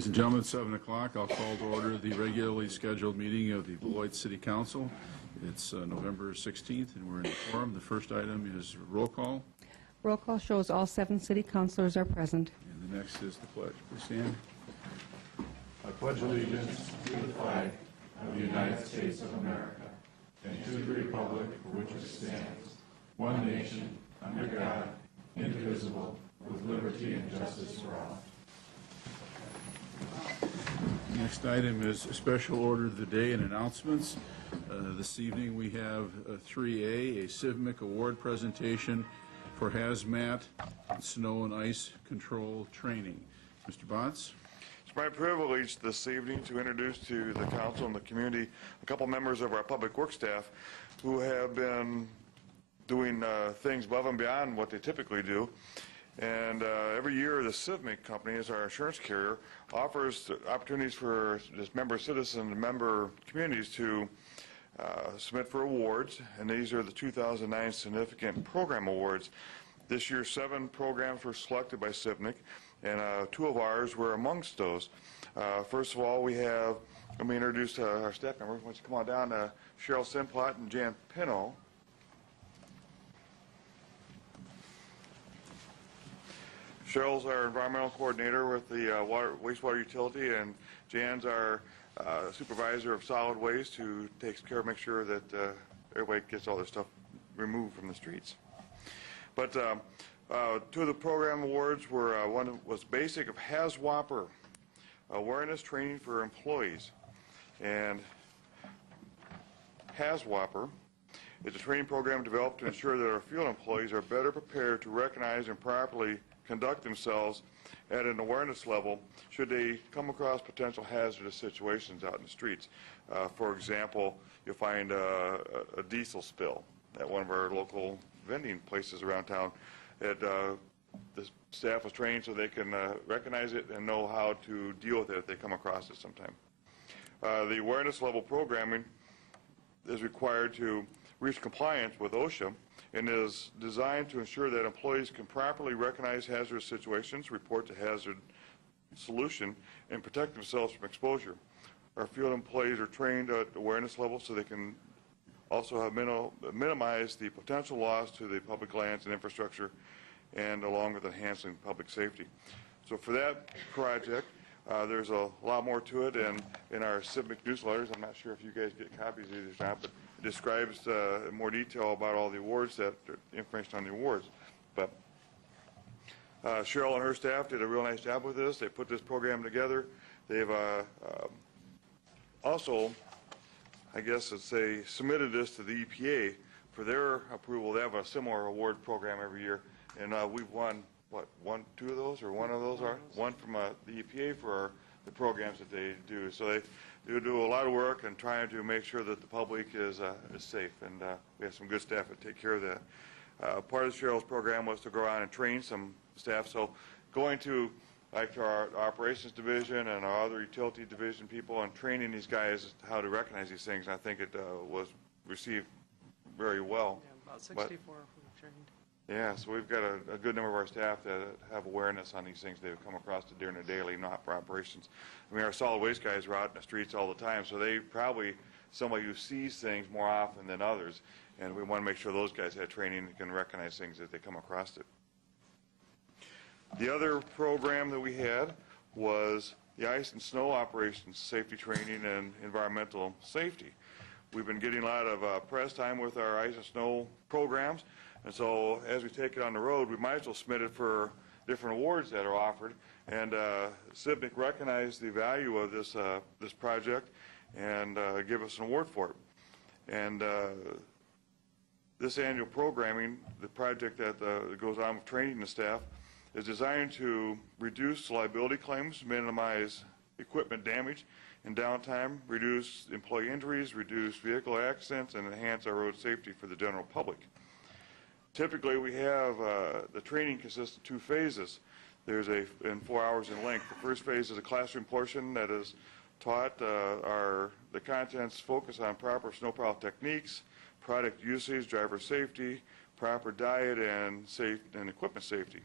Ladies and gentlemen, 7 o'clock. I'll call to order the regularly scheduled meeting of the Beloit City Council. It's November 16th, and we're in a quorum. The first item is roll call. Roll call shows all 7 city councilors are present. And the next is the pledge. Please stand. I pledge allegiance to the flag of the United States of America and to the republic for which it stands, one nation, under God, indivisible, with liberty and justice for all. Next item is a special order of the day and announcements. This evening we have 3A, a CIVMIC award presentation for hazmat, snow and ice control training. Mr. Botts? It's my privilege this evening to introduce to the council and the community a couple members of our public works staff who have been doing things above and beyond what they typically do. And every year the CIVMIC company, as our insurance carrier, offers opportunities for just member citizens and member communities to submit for awards, and these are the 2009 Significant Program Awards. This year 7 programs were selected by CIVMIC, and 2 of ours were amongst those. First of all, let me introduce our staff members. Why don't you come on down, Cheryl Simplot and Jan Pino. Cheryl's our environmental coordinator with the wastewater utility, and Jan's our supervisor of solid waste, who takes care of make sure that everybody gets all their stuff removed from the streets. But 2 of the program awards were, one was basic of HAZWOPER, awareness training for employees. And HAZWOPER is a training program developed to ensure that our field employees are better prepared to recognize and properly conduct themselves at an awareness level should they come across potential hazardous situations out in the streets. For example, you'll find a diesel spill at one of our local vending places around town. The staff was trained so they can recognize it and know how to deal with it if they come across it sometime. The awareness level programming is required to reach compliance with OSHA and is designed to ensure that employees can properly recognize hazardous situations, report to hazard solution, and protect themselves from exposure. Our field employees are trained at awareness level so they can also have minimize the potential loss to the public lands and infrastructure, and along with enhancing public safety. So for that project, there's a lot more to it, and in our CIVMIC newsletters, I'm not sure if you guys get copies of these or not, but it describes in more detail about all the awards, information on the awards. But Cheryl and her staff did a real nice job with this. They put this program together. They've also, I guess let's say, submitted this to the EPA for their approval. They have a similar award program every year, and we've won, what, 2 of those, or one of those are? One from the EPA for the programs that they do. So they do a lot of work and trying to make sure that the public is safe, and we have some good staff that take care of that. Part of Cheryl's program was to go around and train some staff, so going to like our operations division and our other utility division people and training these guys how to recognize these things, and I think it was received very well. Yeah, about 64 were trained. Yeah, so we've got a good number of our staff that have awareness on these things they've come across during their daily, not for operations. I mean, our solid waste guys are out in the streets all the time, so they probably somebody who sees things more often than others, and we want to make sure those guys have training and can recognize things as they come across it. The other program that we had was the ice and snow operations safety training and environmental safety. We've been getting a lot of press time with our ice and snow programs, and so as we take it on the road, we might as well submit it for different awards that are offered. And CIVMIC recognized the value of this this project and give us an award for it. And this annual programming, the project that goes on with training the staff, is designed to reduce liability claims, minimize equipment damage and downtime, reduce employee injuries, reduce vehicle accidents, and enhance our road safety for the general public. Typically, we have the training consists of 2 phases. There's in 4 hours in length. The first phase is a classroom portion that is taught. The contents focus on proper snowplow techniques, product usage, driver safety, proper diet, and equipment safety.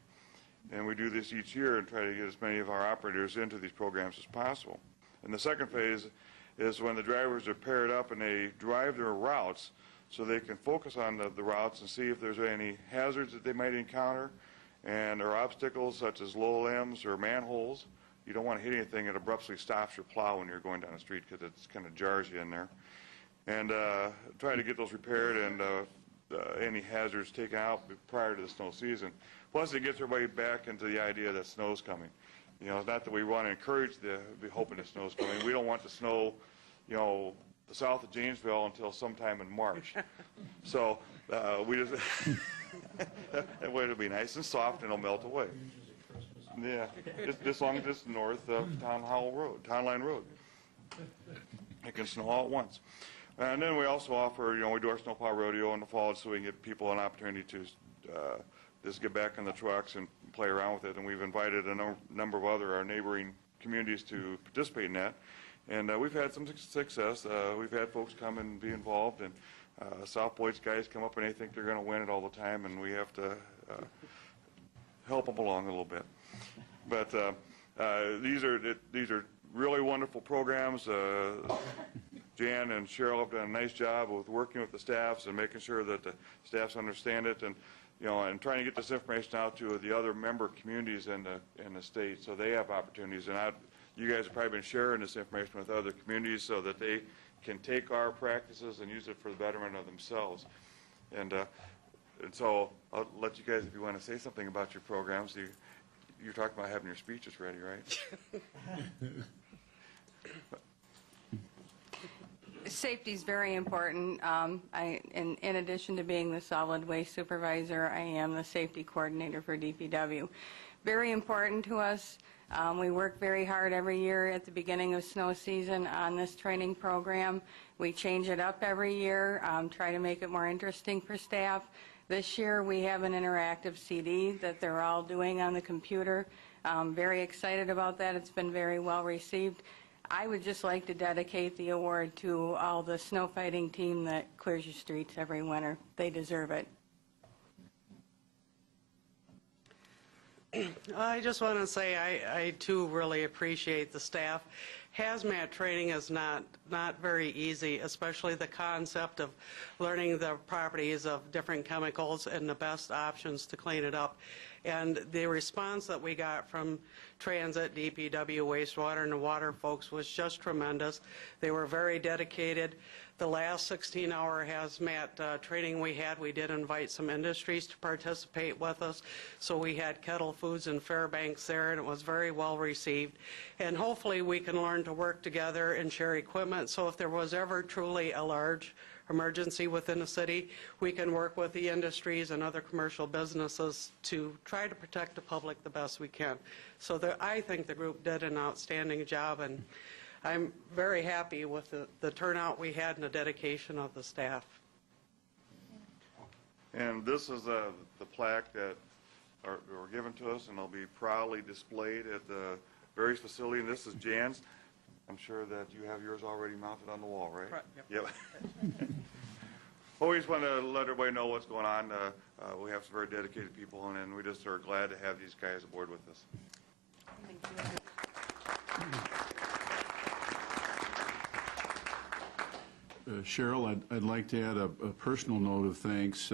And we do this each year and try to get as many of our operators into these programs as possible. And the second phase is when the drivers are paired up and they drive their routes so they can focus on the routes and see if there's any hazards that they might encounter and or obstacles such as low limbs or manholes. You don't want to hit anything that abruptly stops your plow when you're going down the street because it kind of jars you in there. And try to get those repaired and any hazards taken out prior to the snow season. Plus, it gets everybody back into the idea that snow's coming. You know, it's not that we want to encourage be hoping the snow's coming. We don't want the snow, you know, the south of Janesville until sometime in March. So we just, that way it'll be nice and soft and it'll melt away. Yeah, just long as it's north of Town Line Road. It can snow all at once. And then we also offer, you know, we do our snowplow rodeo in the fall so we can give people an opportunity to just get back in the trucks and play around with it. And we've invited a number of our neighboring communities to participate in that. And we've had some success. We've had folks come and be involved, and South Beloit guys come up and they think they're going to win it all the time, and we have to help them along a little bit. But these are really wonderful programs. Jan and Cheryl have done a nice job with working with the staffs and making sure that the staffs understand it, and you know, and trying to get this information out to the other member communities in the state so they have opportunities. And you guys have probably been sharing this information with other communities so that they can take our practices and use it for the betterment of themselves. And so I'll let you guys, if you want to say something about your programs. You're talking about having your speeches ready, right? Safety is very important. In addition to being the solid waste supervisor, I am the safety coordinator for DPW. Very important to us. We work very hard every year at the beginning of snow season on this training program. We change it up every year, try to make it more interesting for staff. This year we have an interactive CD that they're all doing on the computer. Very excited about that. It's been very well received. I would just like to dedicate the award to all the snow fighting team that clears your streets every winter. They deserve it. I just want to say I too really appreciate the staff. Hazmat training is not very easy, especially the concept of learning the properties of different chemicals and the best options to clean it up. And the response that we got from Transit, DPW, wastewater, and the water folks was just tremendous. They were very dedicated. The last 16-hour hazmat training we had, we did invite some industries to participate with us. So we had Kettle Foods and Fairbanks there, and it was very well received. And hopefully we can learn to work together and share equipment. So if there was ever truly a large emergency within the city, we can work with the industries and other commercial businesses to try to protect the public the best we can. So I think the group did an outstanding job, and I'm very happy with the turnout we had and the dedication of the staff. And this is the plaque that were given to us, and they'll be proudly displayed at the various facilities. And this is Jan's. I'm sure that you have yours already mounted on the wall, right? Correct, yep. Well, we just want to let everybody know what's going on. We have some very dedicated people, and we just are glad to have these guys aboard with us. Thank you. Cheryl, I'd like to add a personal note of thanks.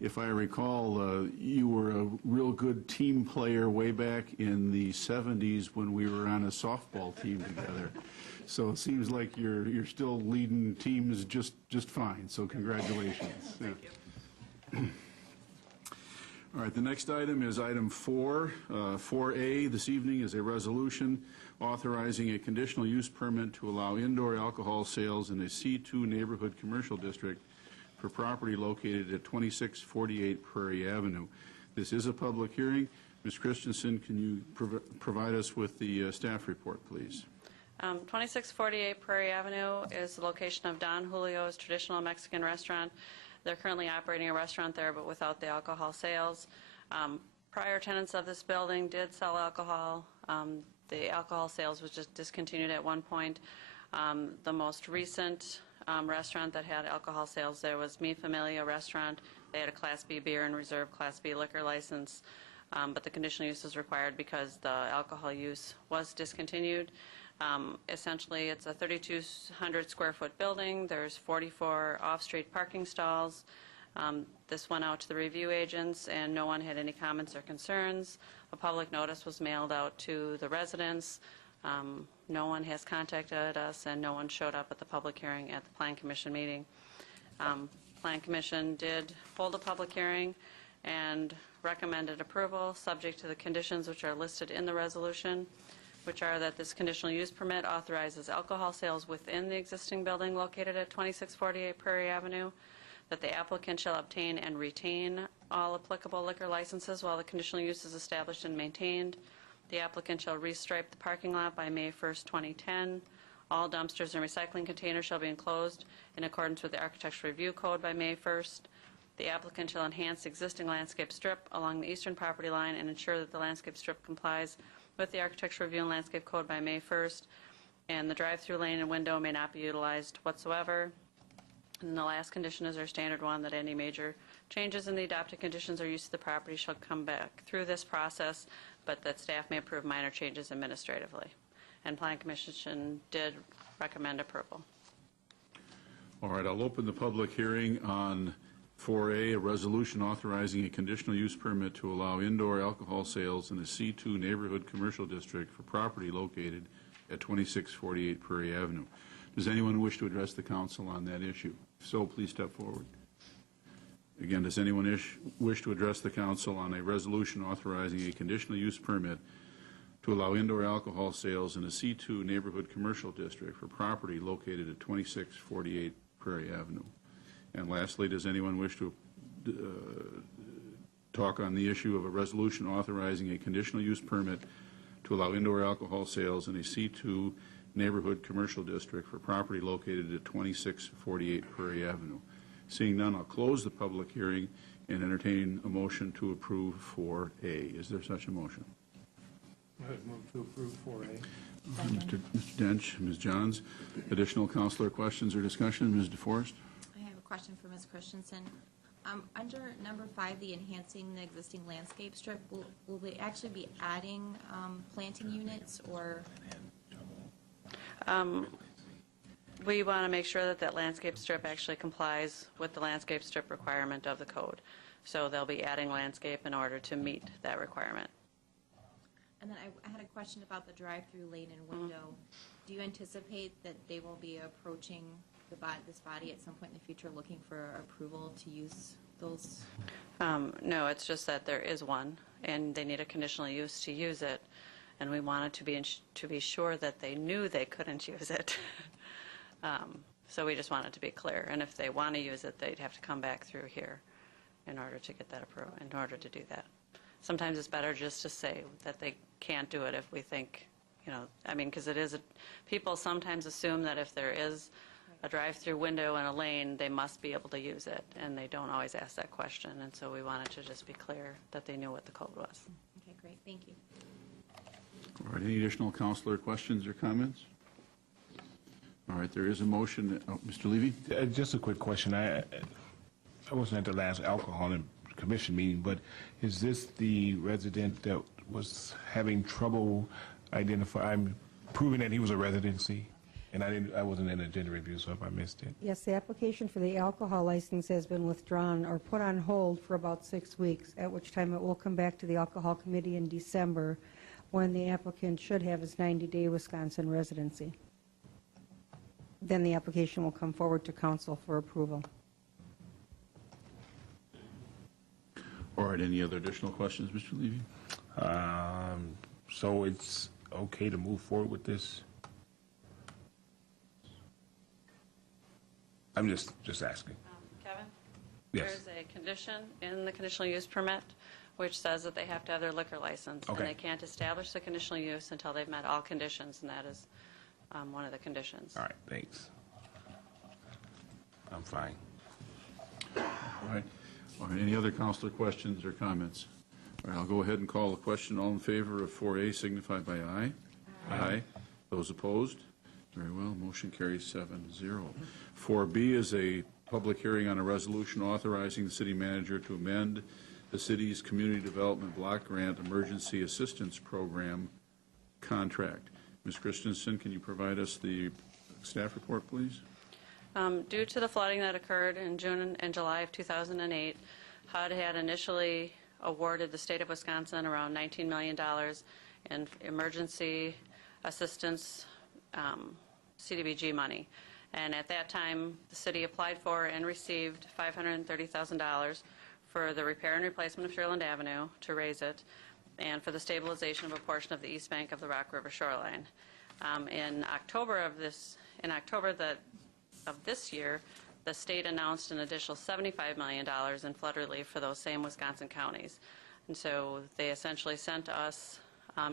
If I recall, you were a real good team player way back in the 70s when we were on a softball team together. So it seems like you're still leading teams just fine. So congratulations. Thank you. All right, the next item is item 4. 4A this evening is a resolution authorizing a conditional use permit to allow indoor alcohol sales in a C2 neighborhood commercial district for property located at 2648 Prairie Avenue. This is a public hearing. Ms. Christensen, can you provide us with the staff report, please? 2648 Prairie Avenue is the location of Don Julio's traditional Mexican restaurant. They're currently operating a restaurant there, but without the alcohol sales. Prior tenants of this building did sell alcohol. The alcohol sales was just discontinued at one point. The most recent restaurant that had alcohol sales there was Mi Familia Restaurant. They had a Class B beer and reserve Class B liquor license. but the conditional use is required because the alcohol use was discontinued. Essentially, it's a 3,200 square foot building. There's 44 off-street parking stalls. This went out to the review agents, and no one had any comments or concerns. A public notice was mailed out to the residents. No one has contacted us, and no one showed up at the public hearing at the Plan Commission meeting. Plan Commission did hold a public hearing and recommended approval, subject to the conditions which are listed in the resolution, which are that this conditional use permit authorizes alcohol sales within the existing building located at 2648 Prairie Avenue, that the applicant shall obtain and retain all applicable liquor licenses while the conditional use is established and maintained. The applicant shall restripe the parking lot by May 1st, 2010. All dumpsters and recycling containers shall be enclosed in accordance with the Architectural Review Code by May 1st. The applicant shall enhance existing landscape strip along the eastern property line and ensure that the landscape strip complies with the Architectural Review and Landscape Code by May 1st. And the drive-through lane and window may not be utilized whatsoever. And the last condition is our standard one, that any major changes in the adopted conditions or use of the property shall come back through this process, but that staff may approve minor changes administratively. And Plan Commission did recommend approval. All right, I'll open the public hearing on 4A, a resolution authorizing a conditional use permit to allow indoor alcohol sales in a C2 neighborhood commercial district for property located at 2648 Prairie Avenue. Does anyone wish to address the council on that issue? If so, please step forward. Again, does anyone wish to address the council on a resolution authorizing a conditional use permit to allow indoor alcohol sales in a C2 neighborhood commercial district for property located at 2648 Prairie Avenue? And lastly, does anyone wish to talk on the issue of a resolution authorizing a conditional use permit to allow indoor alcohol sales in a C2 neighborhood commercial district for property located at 2648 Prairie Avenue? Seeing none, I'll close the public hearing and entertain a motion to approve 4A. Is there such a motion? I would move to approve 4A. Mr. Dench, Ms. Johns. Additional councilor questions or discussion? Ms. DeForest? I have a question for Ms. Christensen. Under number 5, the enhancing the existing landscape strip, will we actually be adding planting units, or? We want to make sure that that landscape strip actually complies with the landscape strip requirement of the code. So they'll be adding landscape in order to meet that requirement. And then I had a question about the drive-through lane and window. Do you anticipate that they will be approaching this body at some point in the future looking for approval to use those? No, it's just that there is one, and they need a conditional use to use it, and we wanted to be sure that they knew they couldn't use it. So we just wanted to be clear, and if they want to use it, they'd have to come back through here in order to get that approval, in order to do that. Sometimes it's better just to say that they can't do it if we think, I mean, because people sometimes assume that if there is a drive-through window in a lane, they must be able to use it, and they don't always ask that question, and so we wanted to just be clear that they knew what the code was. Okay, great. Thank you. All right, any additional councilor questions or comments? All right, there is a motion. Oh, Mr. Levy? Just a quick question. I wasn't at the last alcohol and commission meeting, but is this the resident that was having trouble proving that he was a residency? And I wasn't in the agenda review, so if I missed it. Yes, the application for the alcohol license has been withdrawn or put on hold for about 6 weeks, at which time it will come back to the alcohol committee in December, when the applicant should have his 90-day Wisconsin residency. Then the application will come forward to council for approval. All right, any other additional questions, Mr. Levy? So it's okay to move forward with this? I'm just asking. Kevin? Yes. There's a condition in the conditional use permit which says that they have to have their liquor license. Okay. And they can't establish the conditional use until they've met all conditions, and that is one of the conditions. All right, thanks. I'm fine. All right. All right, any other councilor questions or comments? All right, I'll go ahead and call the question. All in favor of 4A signify by aye. Aye. Those opposed? Very well, motion carries 7-0. 4B is a public hearing on a resolution authorizing the city manager to amend the city's Community Development Block Grant Emergency Assistance Program contract. Ms. Christensen, can you provide us the staff report, please? Due to the flooding that occurred in June and July of 2008, HUD had initially awarded the state of Wisconsin around $19 million in emergency assistance CDBG money. And at that time, the city applied for and received $530,000 for the repair and replacement of Sherland Avenue to raise it, and for the stabilization of a portion of the east bank of the Rock River shoreline. In October of this year, the state announced an additional $75 million in flood relief for those same Wisconsin counties. And so they essentially sent us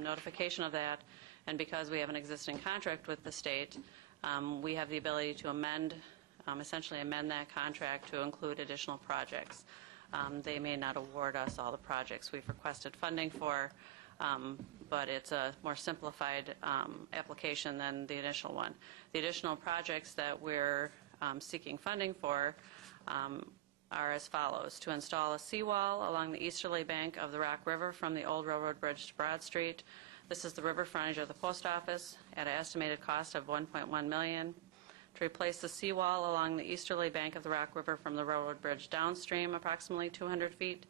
notification of that, and because we have an existing contract with the state, we have the ability to essentially amend that contract to include additional projects. They may not award us all the projects we've requested funding for, but it's a more simplified application than the initial one. The additional projects that we're seeking funding for are as follows: to install a seawall along the easterly bank of the Rock River from the old railroad bridge to Broad Street. This is the river frontage of the post office at an estimated cost of $1.1 million. To replace the seawall along the easterly bank of the Rock River from the railroad bridge downstream approximately 200 feet.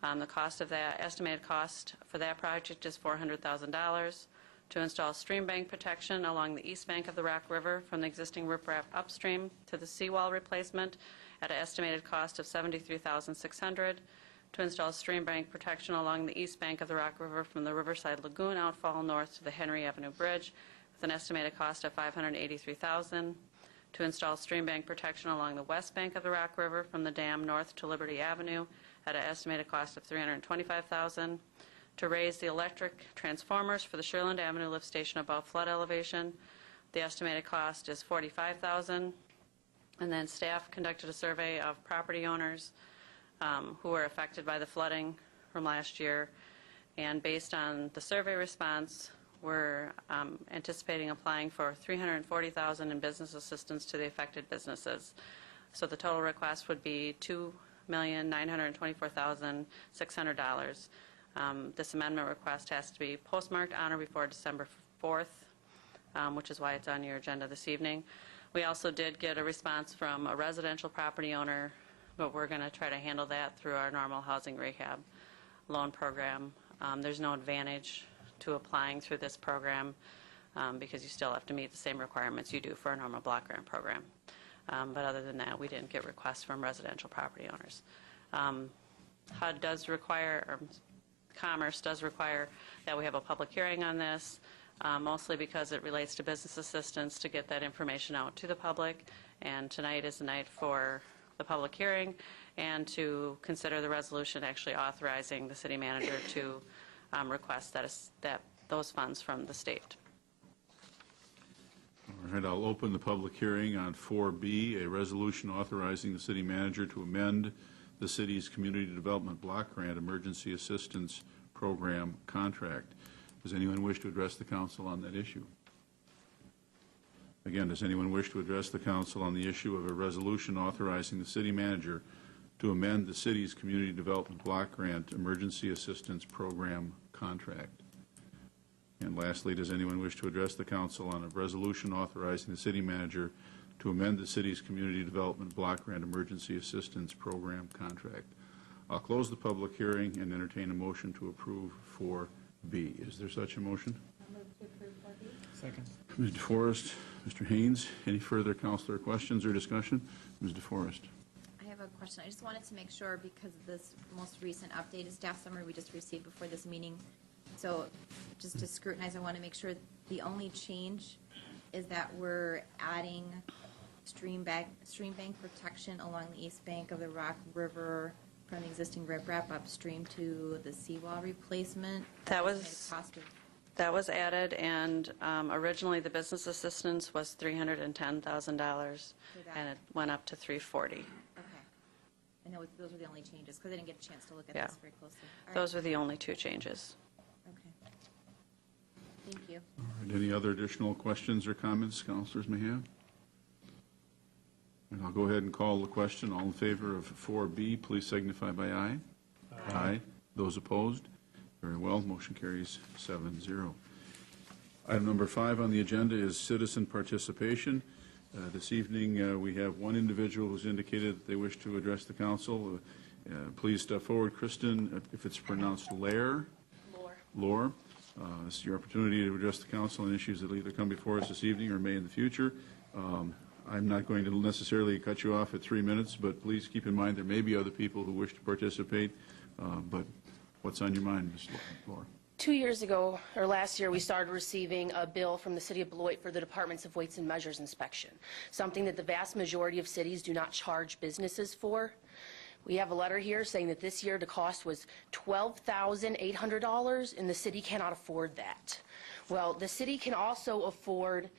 The cost of that, estimated cost for that project is $400,000. To install stream bank protection along the east bank of the Rock River from the existing riprap upstream to the seawall replacement at an estimated cost of $73,600. To install stream bank protection along the east bank of the Rock River from the Riverside Lagoon outfall north to the Henry Avenue Bridge with an estimated cost of $583,000. To install stream bank protection along the west bank of the Rock River from the dam north to Liberty Avenue at an estimated cost of $325,000. To raise the electric transformers for the Sherland Avenue lift station above flood elevation. The estimated cost is $45,000. And then staff conducted a survey of property owners who were affected by the flooding from last year. And based on the survey response, we're anticipating applying for $340,000 in business assistance to the affected businesses. So the total request would be $2,924,600. This amendment request has to be postmarked on or before December 4th, which is why it's on your agenda this evening. We also did get a response from a residential property owner, but we're going to try to handle that through our normal housing rehab loan program. There's no advantage to applying through this program because you still have to meet the same requirements you do for a normal block grant program. But other than that, we didn't get requests from residential property owners. HUD does require, or Commerce does require that we have a public hearing on this, mostly because it relates to business assistance, to get that information out to the public. And tonight is the night for the public hearing and to consider the resolution actually authorizing the city manager to request that those funds from the state. All right, I'll open the public hearing on 4B, a resolution authorizing the city manager to amend the city's Community Development Block Grant Emergency Assistance Program contract. Does anyone wish to address the council on that issue? Again, does anyone wish to address the council on the issue of a resolution authorizing the city manager to amend the city's Community Development Block Grant Emergency Assistance Program contract? And lastly, does anyone wish to address the council on a resolution authorizing the city manager to amend the city's Community Development Block Grant Emergency Assistance Program contract? I'll close the public hearing and entertain a motion to approve 4B. Is there such a motion? I'll move to approve 4B. Second. Ms. DeForest, Mr. Haynes, any further councilor questions or discussion? Ms. DeForest. I have a question. I just wanted to make sure, because of this most recent updated staff summary we just received before this meeting, so just to scrutinize, I want to make sure the only change is that we're adding stream bank protection along the east bank of the Rock River from the existing riprap upstream to the seawall replacement. That was Estimated cost of added, and originally the business assistance was $310,000, and it went up to $340,000. Okay. I know those were the only changes, because I didn't get a chance to look at Yeah. this very closely. All right. Those were the only two changes. Okay. Thank you. All right, any other additional questions or comments councilors may have? And I'll go ahead and call the question. All in favor of 4B, please signify by aye. Aye. Those opposed? Very well, motion carries 7-0. Item number 5 on the agenda is citizen participation. This evening, we have one individual who's indicated that they wish to address the council. Please step forward, Kristen, if it's pronounced Lair. Lore. This is your opportunity to address the council on issues that will either come before us this evening or may in the future. I'm not going to necessarily cut you off at 3 minutes, but please keep in mind there may be other people who wish to participate. But what's on your mind, Ms. Lore? 2 years ago, or last year, we started receiving a bill from the City of Beloit for the Departments of Weights and Measures inspection, something that the vast majority of cities do not charge businesses for. We have a letter here saying that this year the cost was $12,800, and the city cannot afford that. Well, the city can also afford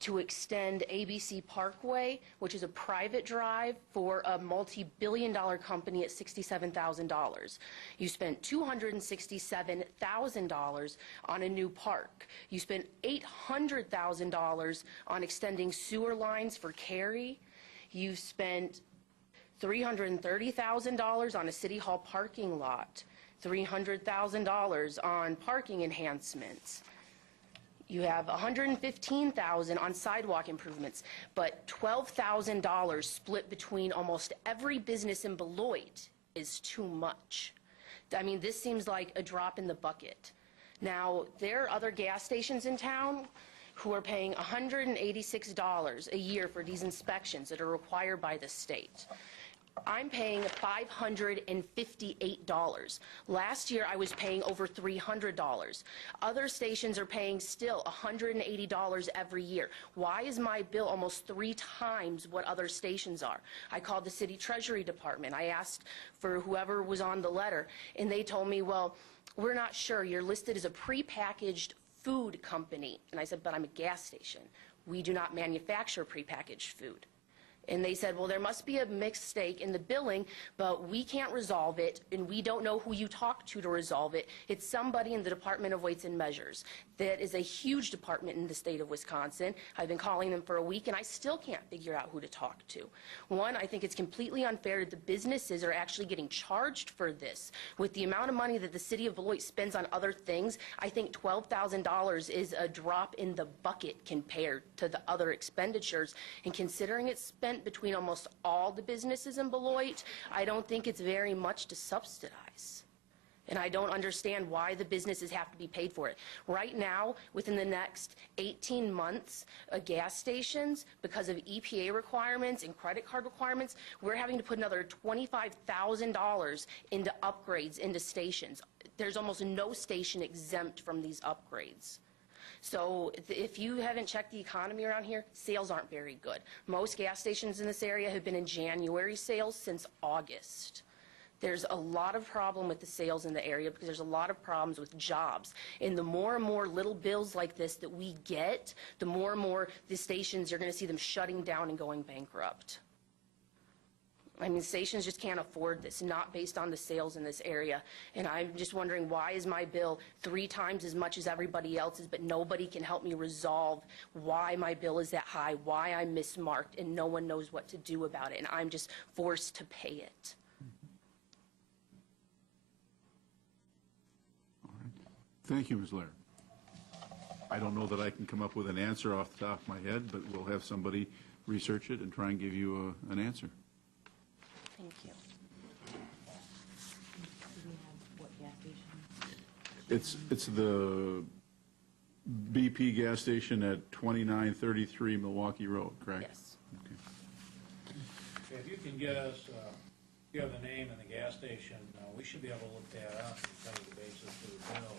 to extend ABC Parkway, which is a private drive for a multi-billion-dollar company at $67,000. You spent $267,000 on a new park. You spent $800,000 on extending sewer lines for Cary. You spent $330,000 on a City Hall parking lot, $300,000 on parking enhancements. You have $115,000 on sidewalk improvements, but $12,000 split between almost every business in Beloit is too much. I mean, this seems like a drop in the bucket. Now, there are other gas stations in town who are paying $186 a year for these inspections that are required by the state. I'm paying $558. Last year, I was paying over $300. Other stations are paying still $180 every year. Why is my bill almost 3 times what other stations are? I called the city treasury department. I asked for whoever was on the letter, and they told me, well, we're not sure. You're listed as a prepackaged food company. And I said, but I'm a gas station. We do not manufacture prepackaged food. And they said, well, there must be a mistake in the billing, but we can't resolve it, and we don't know who you talk to resolve it. It's somebody in the Department of Weights and Measures. That is a huge department in the state of Wisconsin. I've been calling them for a week, and I still can't figure out who to talk to. One, I think it's completely unfair that the businesses are actually getting charged for this. With the amount of money that the city of Beloit spends on other things, I think $12,000 is a drop in the bucket compared to the other expenditures. And considering it's spent between almost all the businesses in Beloit, I don't think it's very much to subsidize. And I don't understand why the businesses have to be paid for it. Right now, within the next 18 months, gas stations, because of EPA requirements and credit card requirements, we're having to put another $25,000 into upgrades into stations. There's almost no station exempt from these upgrades. So if you haven't checked the economy around here, sales aren't very good. Most gas stations in this area have been in January sales since August. There's a lot of problem with the sales in the area because there's a lot of problems with jobs. And the more and more little bills like this that we get, the more and more the stations, you're going to see them shutting down and going bankrupt. I mean, stations just can't afford this, not based on the sales in this area. And I'm just wondering, why is my bill 3 times as much as everybody else's, but nobody can help me resolve why my bill is that high, why I'm mismarked, and no one knows what to do about it, and I'm just forced to pay it. All right. Thank you, Ms. Lair. I don't know that I can come up with an answer off the top of my head, but we'll have somebody research it and try and give you an answer. Thank you. It's the BP gas station at 2933 Milwaukee Road, correct? Yes. Okay. If you can get us, you have the name and the gas station, we should be able to look that up and tell you the basis for the bill.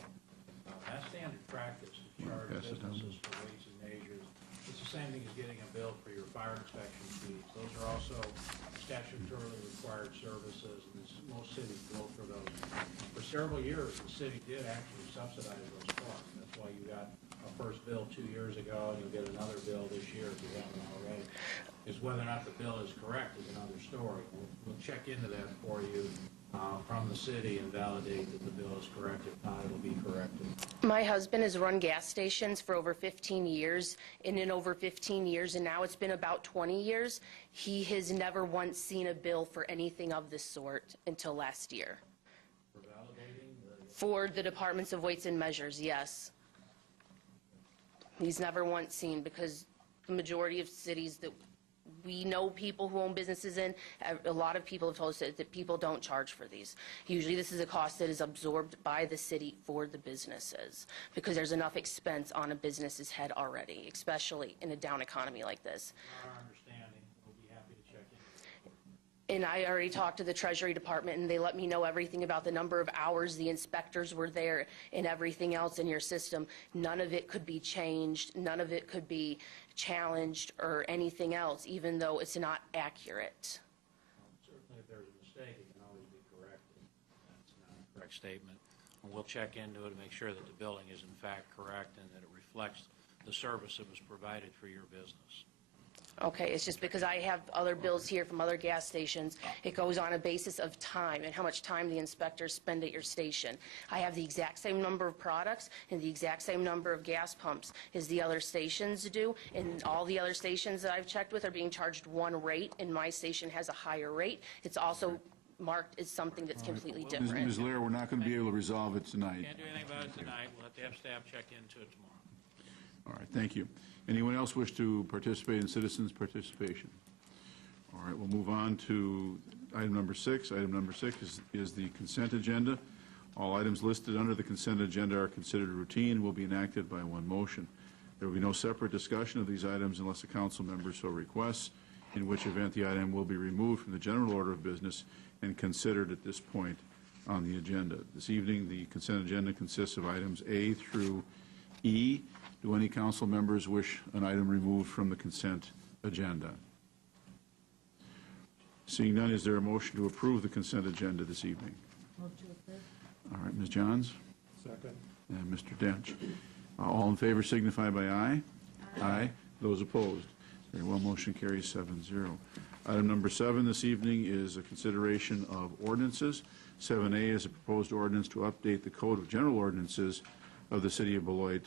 That's standard practice to charge businesses for weights and measures. It's the same thing as getting a bill for your fire inspection fees. Those are also statutorily required services, and most cities go for those. For several years, the city did actually subsidize those costs. That's why you got a first bill 2 years ago, and you'll get another bill this year if you haven't already. Is whether or not the bill is correct is another story. We'll check into that for you from the city and validate that the bill is correct. If not, it'll be corrected. My husband has run gas stations for over 15 years, and in over 15 years, and now it's been about 20 years, he has never once seen a bill for anything of this sort until last year. For the departments of weights and measures, yes. He's never once seen, because the majority of cities that we know people who own businesses in, a lot of people have told us that people don't charge for these. Usually this is a cost that is absorbed by the city for the businesses, because there's enough expense on a business's head already, especially in a down economy like this. Our understanding, we'll be happy to check in. And I already talked to the Treasury Department, and they let me know everything about the number of hours the inspectors were there and everything else in your system. None of it could be changed. None of it could be challenged or anything else, even though it's not accurate. Certainly, if there's a mistake, it can always be corrected. That's not a correct statement. And we'll check into it to make sure that the billing is in fact correct and that it reflects the service that was provided for your business. Okay, it's just because I have other bills here from other gas stations. It goes on a basis of time and how much time the inspectors spend at your station. I have the exact same number of products and the exact same number of gas pumps as the other stations do, and all the other stations that I've checked with are being charged one rate, and my station has a higher rate. It's also marked as something that's completely different. Ms. Lair, we're not going to be able to resolve it tonight. Can't do anything about it tonight. We'll have to have staff check into it tomorrow. All right, thank you. Anyone else wish to participate in citizens' participation? All right, we'll move on to item number 6. Item number 6 is the consent agenda. All items listed under the consent agenda are considered routine and will be enacted by one motion. There will be no separate discussion of these items unless a council member so requests, in which event the item will be removed from the general order of business and considered at this point on the agenda. This evening, the consent agenda consists of items A through E. Do any council members wish an item removed from the consent agenda? Seeing none, is there a motion to approve the consent agenda this evening? Move to approve. All right, Ms. Johns Second. and Mr. Dench. All in favor signify by aye. Aye. Those opposed? Very well, motion carries 7-0. Item number 7 this evening is a consideration of ordinances. 7A is a proposed ordinance to update the Code of General Ordinances of the City of Beloit.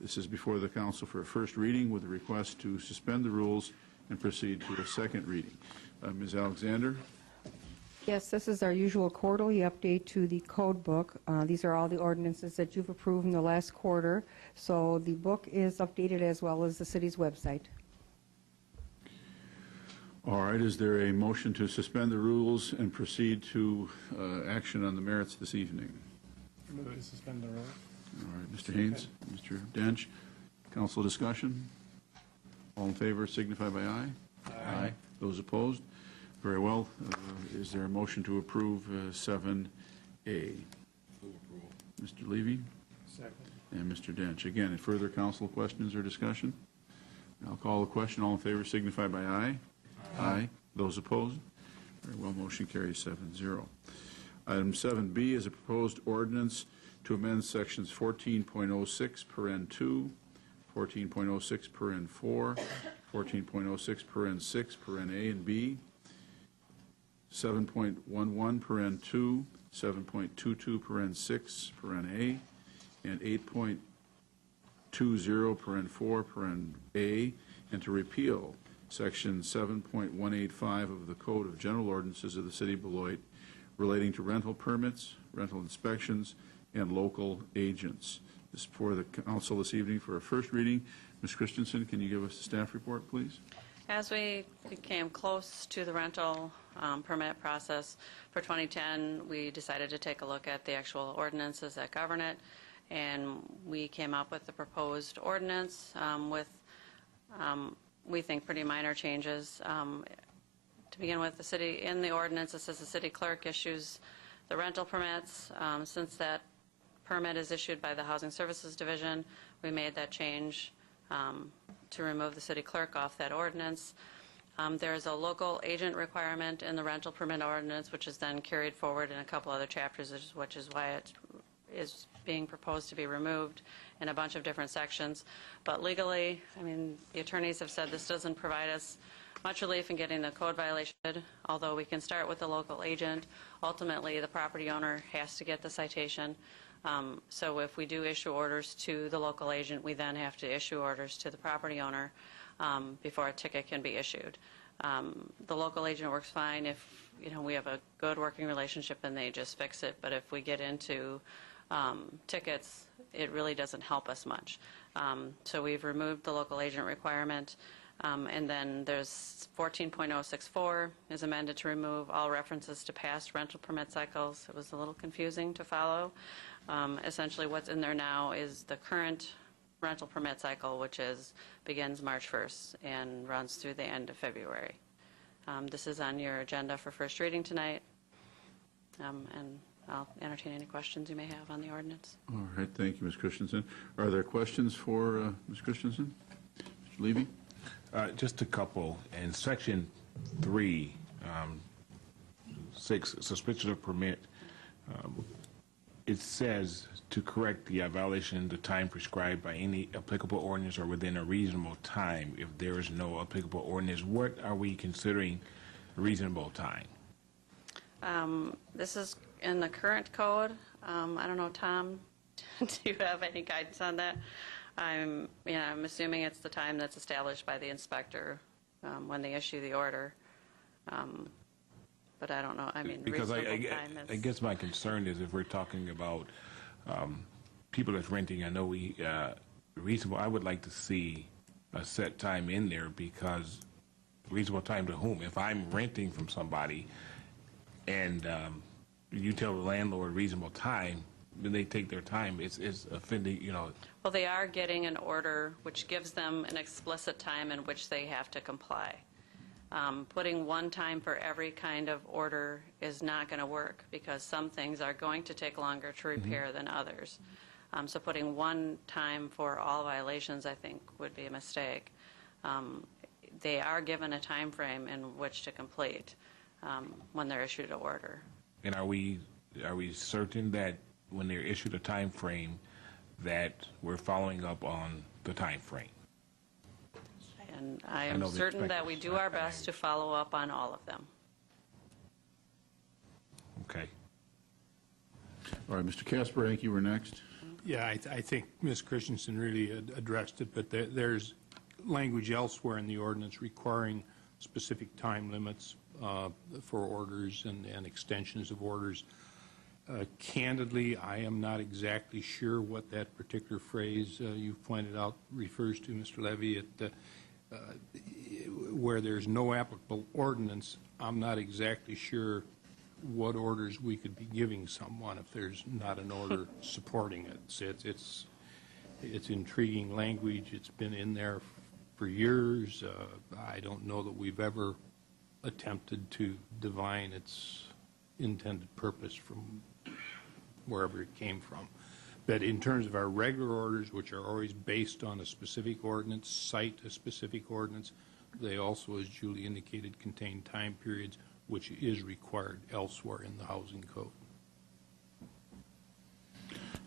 This is before the council for a first reading with a request to suspend the rules and proceed to a second reading. Ms. Alexander? Yes, this is our usual quarterly update to the code book. These are all the ordinances that you've approved in the last quarter. So the book is updated as well as the city's website. All right, is there a motion to suspend the rules and proceed to action on the merits this evening? Move to suspend the rules. All right, Mr. Haynes, Mr. Dench, council discussion? All in favor signify by aye. Aye. Those opposed? Very well. Is there a motion to approve 7A? Mr. Levy Second. and Mr. Dench. Again, further council questions or discussion? I'll call the question. All in favor signify by aye. Aye. Those opposed? Very well, motion carries 7-0. Item 7B is a proposed ordinance to amend sections 14.06 paren 2, 14.06 paren 4, 14.06 paren 6 paren A and B, 7.11 paren 2, 7.22 paren 6 paren A, and 8.20 paren 4 paren A, and to repeal section 7.185 of the Code of General Ordinances of the City of Beloit relating to rental permits, rental inspections, and local agents. This is before the council this evening for a first reading. Ms. Christensen, can you give us a staff report, please? As we came close to the rental permit process for 2010, we decided to take a look at the actual ordinances that govern it, and we came up with the proposed ordinance with, we think, pretty minor changes. To begin with, the city, in the ordinance, it says the city clerk issues the rental permits. Since that permit is issued by the Housing Services Division, we made that change to remove the city clerk off that ordinance. There is a local agent requirement in the rental permit ordinance, which is then carried forward in a couple other chapters, which is why it is being proposed to be removed in a bunch of different sections. But legally, I mean, the attorneys have said this doesn't provide us much relief in getting the code violation, although we can start with the local agent. Ultimately, the property owner has to get the citation. So if we do issue orders to the local agent, we then have to issue orders to the property owner before a ticket can be issued. The local agent works fine if we have a good working relationship and they just fix it. But if we get into tickets, it really doesn't help us much. So we've removed the local agent requirement. And then there's 14.064 is amended to remove all references to past rental permit cycles. It was a little confusing to follow. Essentially what's in there now is the current rental permit cycle, which begins March 1st and runs through the end of February. This is on your agenda for first reading tonight, and I'll entertain any questions you may have on the ordinance. All right, thank you, Ms. Christensen. Are there questions for Ms. Christensen? Mr. Levy? Just a couple. In Section 3, 6, suspension of permit, it says to correct the violation the time prescribed by any applicable ordinance or within a reasonable time. If there is no applicable ordinance, what are we considering reasonable time? This is in the current code. I don't know, Tom, do you have any guidance on that? I'm assuming it's the time that's established by the inspector when they issue the order. But I don't know. I mean, because reasonable time is... I guess my concern is if we're talking about people that's renting, I know reasonable, I would like to see a set time in there, because reasonable time to whom? If I'm renting from somebody and you tell the landlord reasonable time, then they take their time. It's offending, Well, they are getting an order which gives them an explicit time in which they have to comply. Putting one time for every kind of order is not going to work, because some things are going to take longer to repair than others. So putting one time for all violations, I think, would be a mistake. They are given a time frame in which to complete when they're issued an order. And are we certain that when they're issued a time frame that we're following up on the time frame? And I am certain that we do our best to follow up on all of them. Okay. All right, Mr. Casper, I think you were next. Yeah, I think Ms. Christensen really addressed it, but there's language elsewhere in the ordinance requiring specific time limits for orders and extensions of orders. Candidly, I am not exactly sure what that particular phrase you've pointed out refers to, Mr. Levy. Where there's no applicable ordinance, I'm not exactly sure what orders we could be giving someone if there's not an order supporting it. It's intriguing language. It's been in there for years. I don't know that we've ever attempted to divine its intended purpose from wherever it came from. But in terms of our regular orders, which are always based on a specific ordinance, cite a specific ordinance, they also, as Julie indicated, contain time periods, which is required elsewhere in the housing code.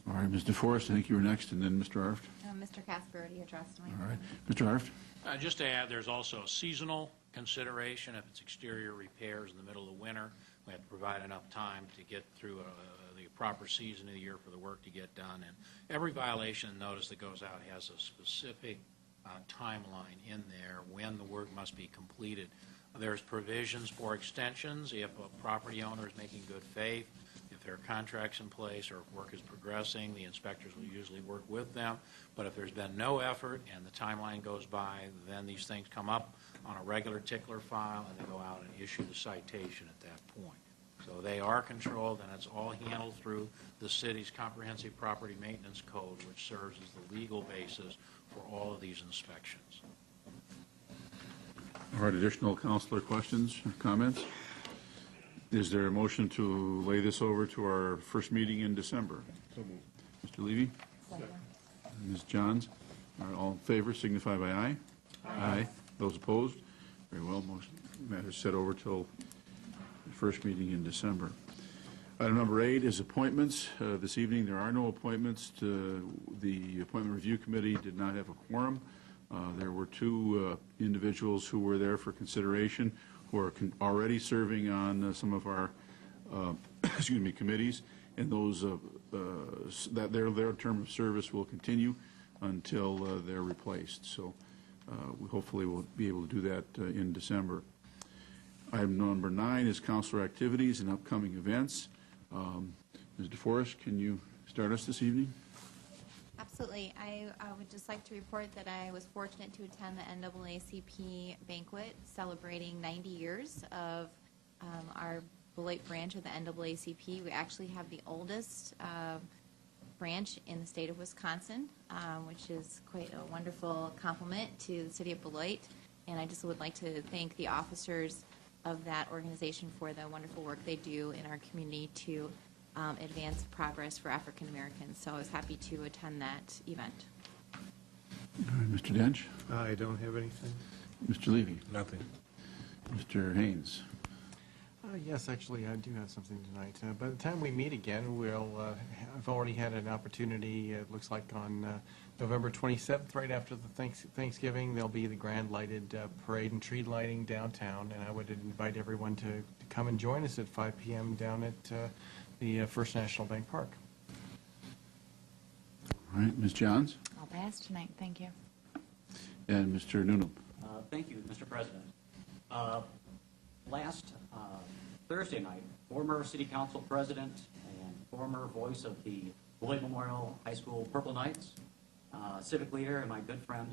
All right, Ms. DeForest, I think you were next, and then Mr. Arft. Mr. Casper already addressed my All right, Mr. Arft. Just to add, there's also a seasonal consideration. If it's exterior repairs in the middle of winter, we have to provide enough time to get through the proper season of the year for the work to get done. And every violation notice that goes out has a specific timeline in there when the work must be completed. There's provisions for extensions if a property owner is making good faith, if there are contracts in place, or if work is progressing, the inspectors will usually work with them. But if there's been no effort and the timeline goes by, then these things come up on a regular tickler file and they go out and issue the citation at that point. So they are controlled, and it's all handled through the city's comprehensive property maintenance code, which serves as the legal basis for all of these inspections. All right, additional counselor questions or comments? Is there a motion to lay this over to our first meeting in December? So moved. Mr. Levy? Second. Ms. Johns? All right, all in favor signify by aye. Aye. Those opposed? Very well, motion matters set over till the first meeting in December. Item number 8 is appointments. This evening there are no appointments. The Appointment Review Committee did not have a quorum. There were 2 individuals who were there for consideration who are already serving on some of our committees, and those that their term of service will continue until they're replaced. So we hopefully will be able to do that in December. Item number 9 is councilor activities and upcoming events. Ms. DeForest, can you start us this evening? Absolutely. I would just like to report that I was fortunate to attend the NAACP banquet celebrating 90 years of our Beloit branch of the NAACP. We actually have the oldest branch in the state of Wisconsin, which is quite a wonderful compliment to the city of Beloit. And I just would like to thank the officers of that organization for the wonderful work they do in our community to advance progress for African Americans. So I was happy to attend that event. All right, Mr. Dench? I don't have anything. Mr. Levy? Nothing. Mr. Haynes? Yes, actually, I do have something tonight. By the time we meet again, I've already had an opportunity, it looks like on November 27th, right after the Thanksgiving, there'll be the grand lighted parade and tree lighting downtown, and I would invite everyone to come and join us at 5 p.m. down at the First National Bank Park. All right, Ms. Johns? I'll pass tonight, thank you. And Mr. Noonan? Thank you, Mr. President. Last Thursday night, former City Council President and former voice of the Beloit Memorial High School Purple Knights, civic leader and my good friend,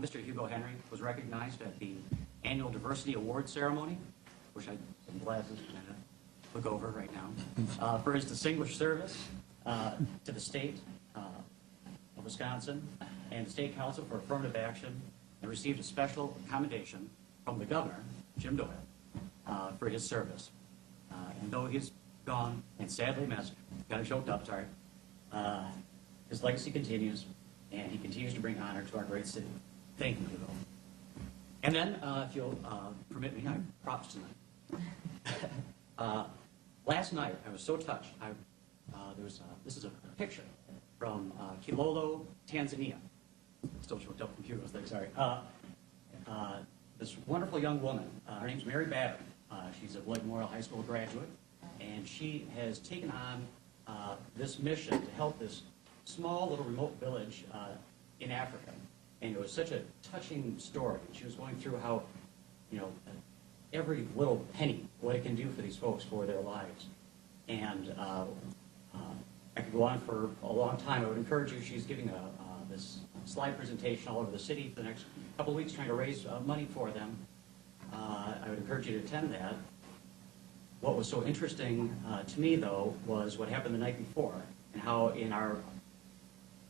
Mr. Hugo Henry, was recognized at the annual Diversity Award ceremony, which I'm glad to look over right now, for his distinguished service to the state of Wisconsin and the State Council for Affirmative Action, and received a special commendation from the governor, Jim Doyle, for his service. And though he's gone and sadly missed, kind of choked up, sorry, his legacy continues, and he continues to bring honor to our great city. Thank you, Hugo. And then, if you'll permit me, I have props tonight. Last night, I was so touched. This is a picture from Kilolo, Tanzania. Still choked up from Hugo's thing, sorry. This wonderful young woman, her name's Mary Batter. She's a Beloit Memorial High School graduate, and she has taken on this mission to help this small little remote village in Africa. And it was such a touching story. She was going through how, every little penny, what it can do for these folks for their lives. And I could go on for a long time. I would encourage you, she's giving this slide presentation all over the city for the next couple of weeks trying to raise money for them. I would encourage you to attend that. What was so interesting to me, though, was what happened the night before and how in our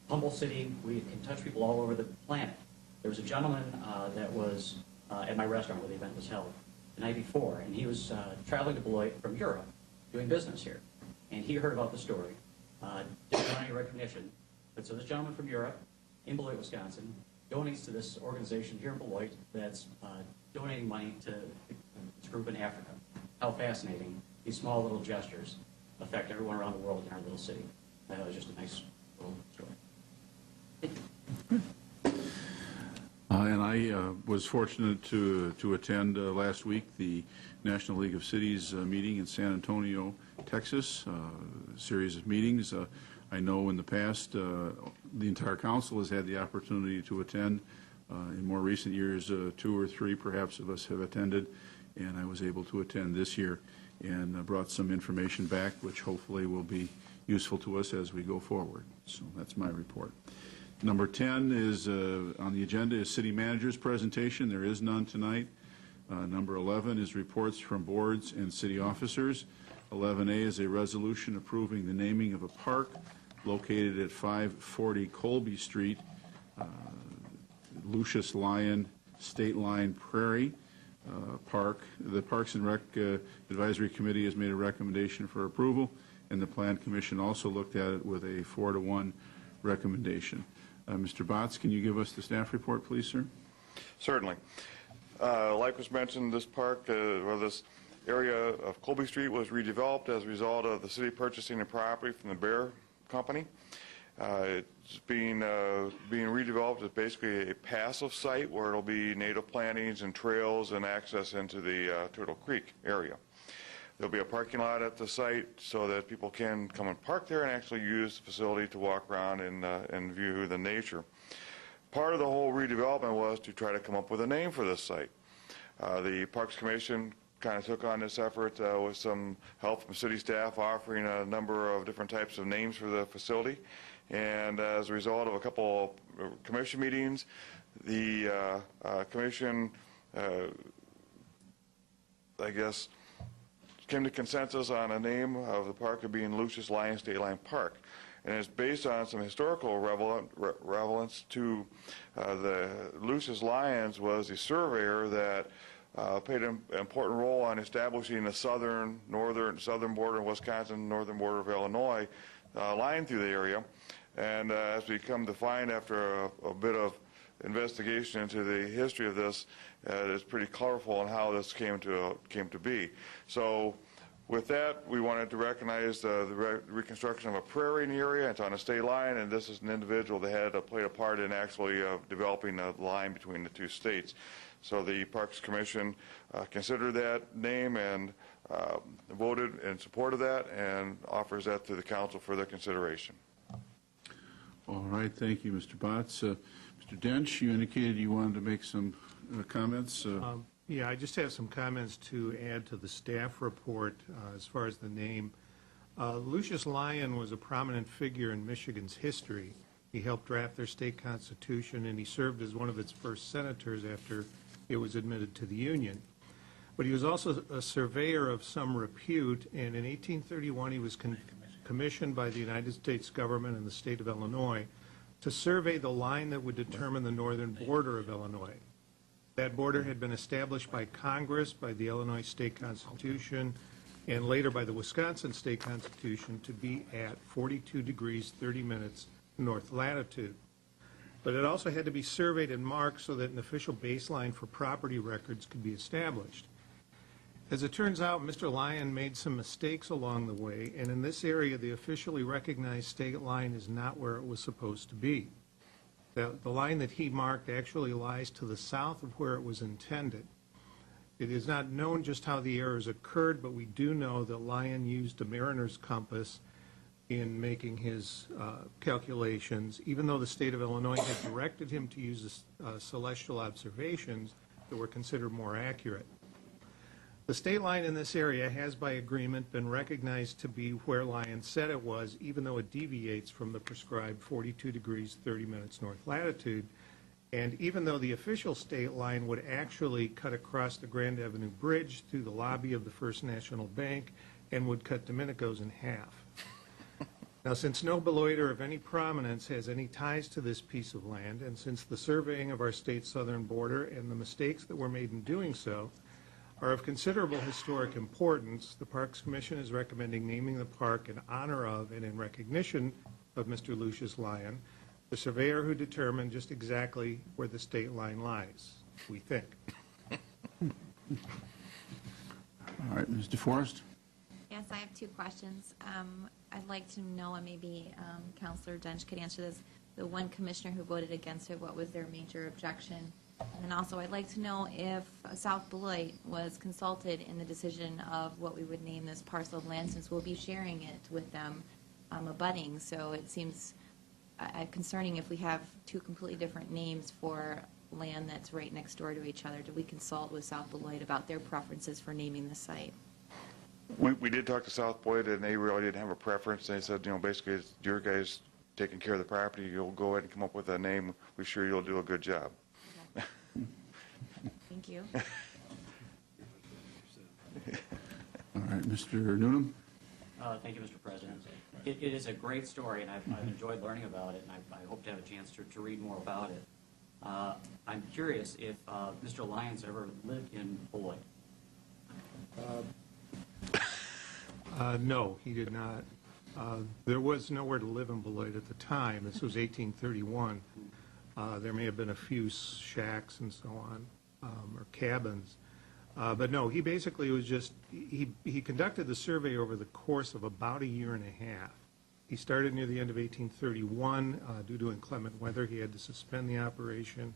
humble city we can touch people all over the planet. There was a gentleman that was at my restaurant where the event was held the night before, and he was traveling to Beloit from Europe doing business here. And he heard about the story, didn't want any recognition. But so this gentleman from Europe in Beloit, Wisconsin, donates to this organization here in Beloit that's donating money to this group in Africa. How fascinating these small little gestures affect everyone around the world in our little city. That was just a nice little story. And I was fortunate to attend last week the National League of Cities meeting in San Antonio, Texas, a series of meetings. I know in the past the entire council has had the opportunity to attend. In more recent years, 2 or 3 perhaps of us have attended, and I was able to attend this year and brought some information back which hopefully will be useful to us as we go forward. So that's my report. Number 10 is on the agenda is City Manager's presentation. There is none tonight. Number 11 is reports from boards and city officers. 11A is a resolution approving the naming of a park located at 540 Colby Street, Lucius Lyon State Line Prairie Park. The Parks and Rec Advisory Committee has made a recommendation for approval, and the Plan Commission also looked at it with a 4-to-1 recommendation. Mr. Botts, can you give us the staff report, please, sir? Certainly. Like was mentioned, this park, or this area of Colby Street was redeveloped as a result of the city purchasing the property from the Bear Company. It's being redeveloped as basically a passive site where it'll be native plantings and trails and access into the Turtle Creek area. There'll be a parking lot at the site so that people can come and park there and actually use the facility to walk around and view the nature. Part of the whole redevelopment was to try to come up with a name for this site. The Parks Commission kind of took on this effort with some help from city staff offering a number of different types of names for the facility. And as a result of a couple of commission meetings, the commission, I guess, came to consensus on a name of the park of being Lucius Lyon State Line Park. And it's based on some historical relevance to the Lucius Lyons was a surveyor that played an important role on establishing the southern border of Wisconsin, northern border of Illinois, line through the area. And as we come to find after a bit of investigation into the history of this, it's pretty colorful in how this came to be. So with that, we wanted to recognize the reconstruction of a prairie in the area. It's on a state line, and this is an individual that had played a part in actually developing the line between the two states. So the Parks Commission considered that name and voted in support of that and offers that to the council for their consideration. All right, thank you, Mr. Botts. Mr. Dench, you indicated you wanted to make some comments. Yeah, I just have some comments to add to the staff report as far as the name. Lucius Lyon was a prominent figure in Michigan's history. He helped draft their state constitution, and he served as one of its first senators after it was admitted to the Union. But he was also a surveyor of some repute, and in 1831 he was commissioned by the United States government and the state of Illinois to survey the line that would determine the northern border of Illinois. That border had been established by Congress, by the Illinois State Constitution, and later by the Wisconsin State Constitution to be at 42 degrees 30 minutes north latitude. But it also had to be surveyed and marked so that an official baseline for property records could be established. As it turns out, Mr. Lyon made some mistakes along the way, and in this area the officially recognized state line is not where it was supposed to be. The line that he marked actually lies to the south of where it was intended. It is not known just how the errors occurred, but we do know that Lyon used a mariner's compass in making his calculations, even though the state of Illinois had directed him to use celestial observations that were considered more accurate. The state line in this area has, by agreement, been recognized to be where Lyon said it was, even though it deviates from the prescribed 42 degrees 30 minutes north latitude, and even though the official state line would actually cut across the Grand Avenue Bridge through the lobby of the First National Bank and would cut Domenico's in half. Now, since no Beloiter of any prominence has any ties to this piece of land, and since the surveying of our state's southern border and the mistakes that were made in doing so are of considerable historic importance, the Parks Commission is recommending naming the park in honor of and in recognition of Mr. Lucius Lyon, the surveyor who determined just exactly where the state line lies, we think. All right, Ms. DeForest? Yes, I have two questions. I'd like to know, and maybe Councilor Dench could answer this, the one commissioner who voted against it, what was their major objection? And also, I'd like to know if South Beloit was consulted in the decision of what we would name this parcel of land, since we'll be sharing it with them abutting. So it seems concerning if we have two completely different names for land that's right next door to each other. Did we consult with South Beloit about their preferences for naming the site? We did talk to South Beloit, and they really didn't have a preference. They said, you know, basically, it's your guys taking care of the property. You'll go ahead and come up with a name. We're sure you'll do a good job. Thank you. All right, Mr. Noonan? Thank you, Mr. President. It is a great story, and I've enjoyed learning about it, and I hope to have a chance to read more about it. I'm curious if Mr. Lyons ever lived in Beloit. No, he did not. There was nowhere to live in Beloit at the time. This was 1831. There may have been a few shacks and so on, or cabins. But no, he basically was just, he conducted the survey over the course of about a year and a half. He started near the end of 1831. Due to inclement weather, he had to suspend the operation.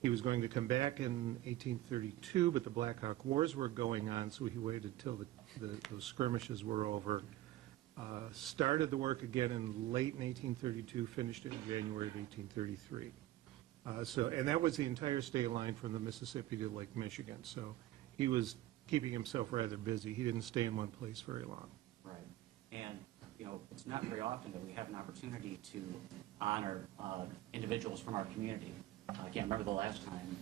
He was going to come back in 1832, but the Black Hawk Wars were going on, so he waited till those skirmishes were over. Started the work again in late in 1832, finished it in January of 1833. And that was the entire state line from the Mississippi to Lake Michigan. So he was keeping himself rather busy. He didn't stay in one place very long. Right. And, you know, it's not very often that we have an opportunity to honor individuals from our community. I can't remember the last time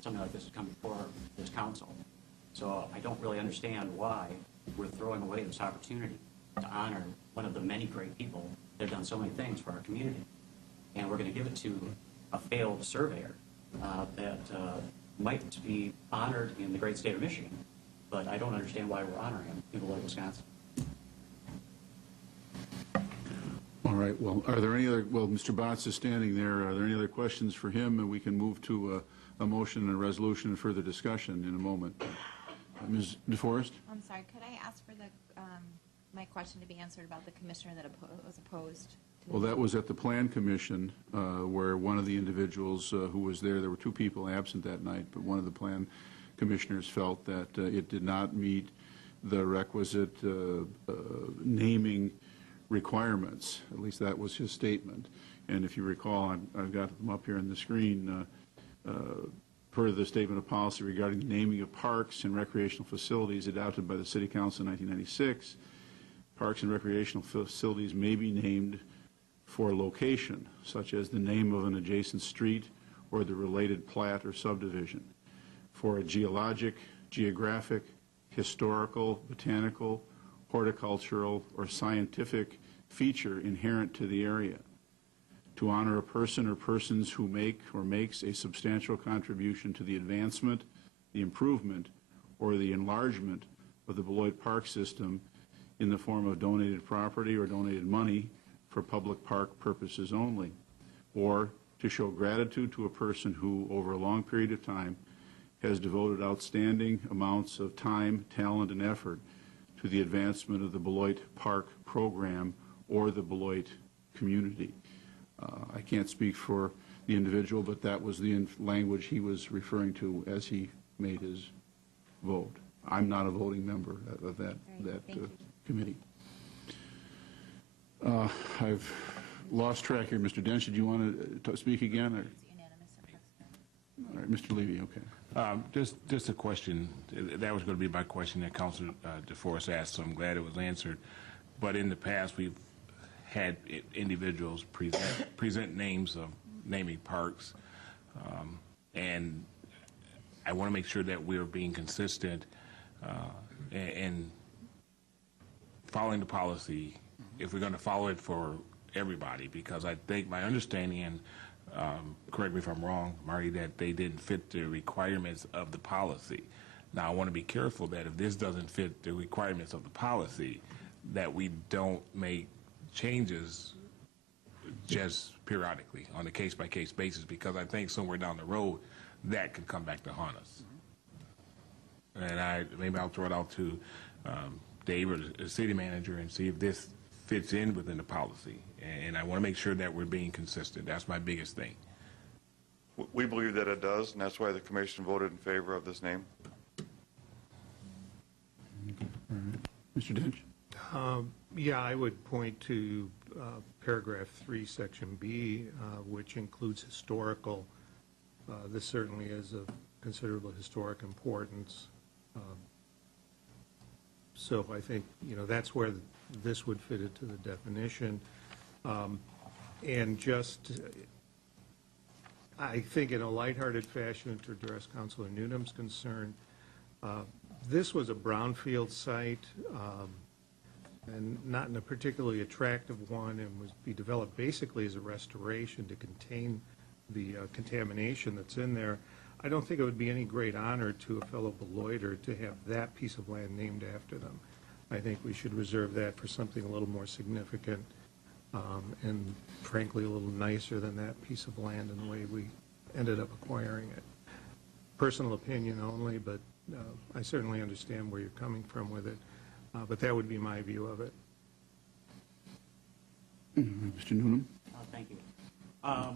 something like this has come before this council. So I don't really understand why we're throwing away this opportunity to honor one of the many great people that have done so many things for our community. And we're going to give it to a failed surveyor that might be honored in the great state of Michigan, but I don't understand why we're honoring him in Beloit, Wisconsin. All right, well, are there any other, well, Mr. Botts is standing there. Are there any other questions for him? And we can move to a motion and a resolution and further discussion in a moment. Ms. DeForest? I'm sorry, could I ask for the, my question to be answered about the commissioner that was opposed? Well, that was at the Plan Commission, where one of the individuals who was there were two people absent that night, but one of the Plan Commissioners felt that it did not meet the requisite naming requirements. At least that was his statement. And if you recall, I've got them up here on the screen, per the statement of policy regarding the naming of parks and recreational facilities adopted by the City Council in 1996, parks and recreational facilities may be named for location, such as the name of an adjacent street or the related plat or subdivision, for a geologic, geographic, historical, botanical, horticultural, or scientific feature inherent to the area, to honor a person or persons who make or makes a substantial contribution to the advancement, the improvement, or the enlargement of the Beloit Park system in the form of donated property or donated money for public park purposes only, or to show gratitude to a person who, over a long period of time, has devoted outstanding amounts of time, talent, and effort to the advancement of the Beloit Park program or the Beloit community. I can't speak for the individual, but that was the language he was referring to as he made his vote. I'm not a voting member of that committee. I've lost track here. Mr. Dench, did you want to speak again? Or? All right, Mr. Levy, okay. Just a question. That was going to be my question that Councilor DeForest asked, so I'm glad it was answered. But in the past, we've had individuals present names of naming parks, and I want to make sure that we're being consistent and following the policy if we're going to follow it for everybody, because I think my understanding, and correct me if I'm wrong, Marty, that they didn't fit the requirements of the policy. Now, I want to be careful that if this doesn't fit the requirements of the policy, that we don't make changes just periodically on a case-by-case basis, because I think somewhere down the road that could come back to haunt us. And maybe I'll throw it out to Dave or the city manager and see if this fits in within the policy. And I want to make sure that we're being consistent. That's my biggest thing. We believe that it does, and that's why the commission voted in favor of this name. Mr. Dench? Yeah, I would point to paragraph 3, section B, which includes historical. This certainly is of considerable historic importance. So I think, that's where this would fit into the definition. And just, I think in a lighthearted fashion to address Councilor Newnham's concern, this was a brownfield site, and not in a particularly attractive one, and was be developed basically as a restoration to contain the contamination that's in there. I don't think it would be any great honor to a fellow Beloiter to have that piece of land named after them. I think we should reserve that for something a little more significant and frankly a little nicer than that piece of land in the way we ended up acquiring it. Personal opinion only, but I certainly understand where you're coming from with it. But that would be my view of it. Mr. Newnham? Thank you. I've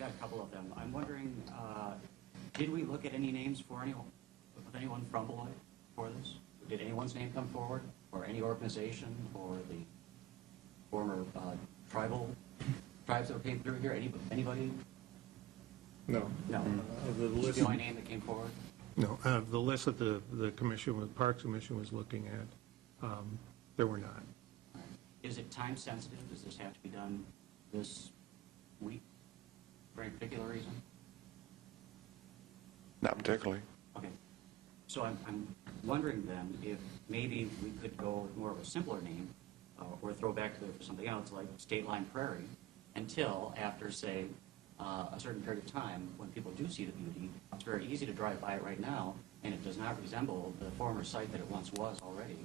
got a couple of them. I'm wondering, did we look at any names for anyone from Beloit for this? Did anyone's name come forward, or any organization, or the former tribes that came through here? Anybody? No. No. The Is the only name that came forward? No, the list that the commission, the Parks Commission was looking at, there were not. Is it time sensitive? Does this have to be done this week for any particular reason? Not particularly. Okay. So I'm wondering then if maybe we could go with more of a simpler name or throw back to something else like State Line Prairie until after, say, a certain period of time when people do see the beauty. It's very easy to drive by it right now, and it does not resemble the former site that it once was already.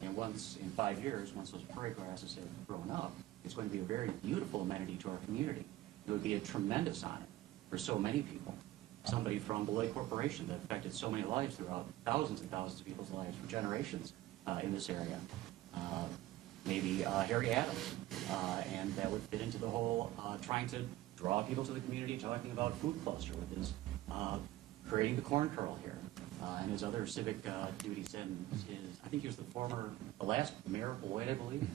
And once, in 5 years, once those prairie grasses have grown up, it's going to be a very beautiful amenity to our community. It would be a tremendous honor for so many people. Somebody from Beloit Corporation that affected so many lives throughout thousands and thousands of people's lives for generations in this area. Maybe Harry Adams, and that would fit into the whole trying to draw people to the community, talking about food cluster with his creating the corn curl here, and his other civic duties. And I think he was the last mayor of Beloit, I believe.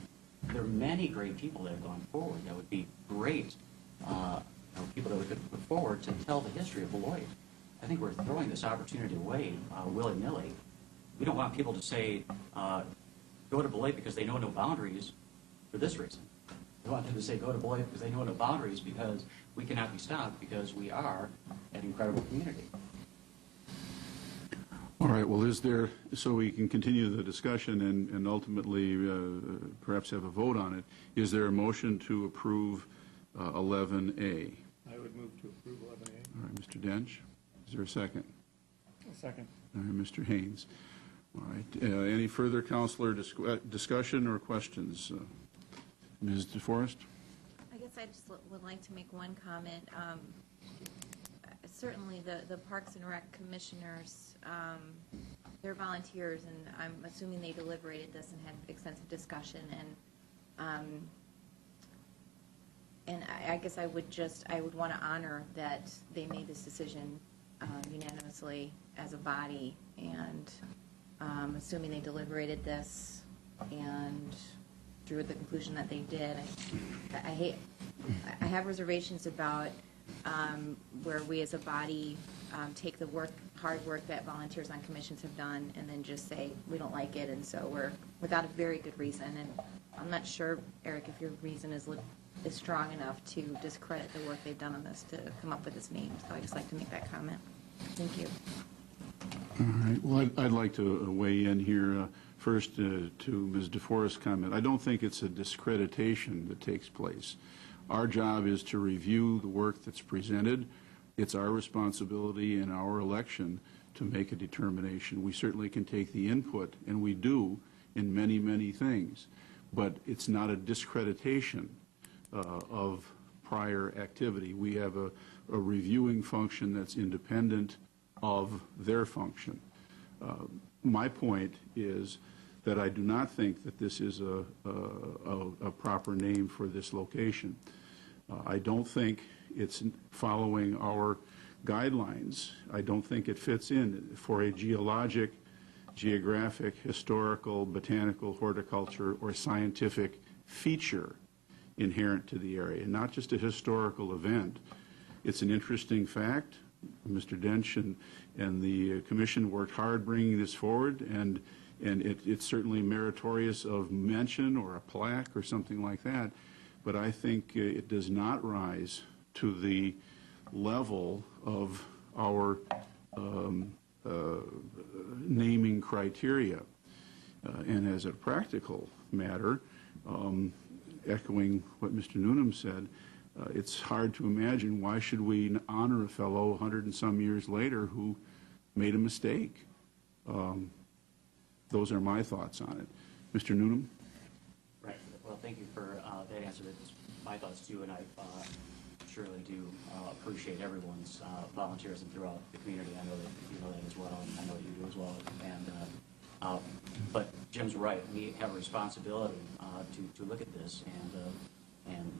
There are many great people that have gone forward that would be great people that we could put forward to tell the history of Beloit. I think we're throwing this opportunity away willy-nilly. We don't want people to say, go to Beloit because they know no boundaries for this reason. We want them to say, go to Beloit because they know no boundaries because we cannot be stopped because we are an incredible community. All right, well, so we can continue the discussion and ultimately perhaps have a vote on it, is there a motion to approve 11A? I would move to approve 11A. All right, Mr. Dench, is there a second? A second. All right, Mr. Haynes. All right, any further counselor discussion or questions? Ms. DeForest? I guess I just would like to make one comment. Certainly the Parks and Rec commissioners, they're volunteers, and I'm assuming they deliberated this and had extensive discussion, and I guess I would want to honor that they made this decision unanimously as a body, and assuming they deliberated this and drew the conclusion that they did. I have reservations about where we as a body take the hard work that volunteers on commissions have done and then just say we don't like it, and so we're without a very good reason. And I'm not sure, Eric, if your reason is strong enough to discredit the work they've done on this to come up with this name. So I'd just like to make that comment. Thank you. All right. Well, I'd like to weigh in here first to Ms. DeForest's comment. I don't think it's a discreditation that takes place. Our job is to review the work that's presented. It's our responsibility in our election to make a determination. We certainly can take the input, and we do in many, many things, but it's not a discreditation of prior activity. We have a reviewing function that's independent of their function. My point is that I do not think that this is a proper name for this location. I don't think it's following our guidelines. I don't think it fits in for a geographic, historical, botanical, horticulture, or scientific feature inherent to the area, not just a historical event. It's an interesting fact. Mr. Dench and the commission worked hard bringing this forward, and it's certainly meritorious of mention or a plaque or something like that, but I think it does not rise to the level of our naming criteria. And as a practical matter, echoing what Mr. Noonan said, it's hard to imagine why should we honor a fellow 100 and some years later who made a mistake. Those are my thoughts on it. Mr. Noonan? Right. Well, thank you for that answer. It's my thoughts too, and I surely do appreciate everyone's volunteerism throughout the community. I know that you know that as well, and I know that you do as well. And but Jim's right. We have a responsibility to look at this, and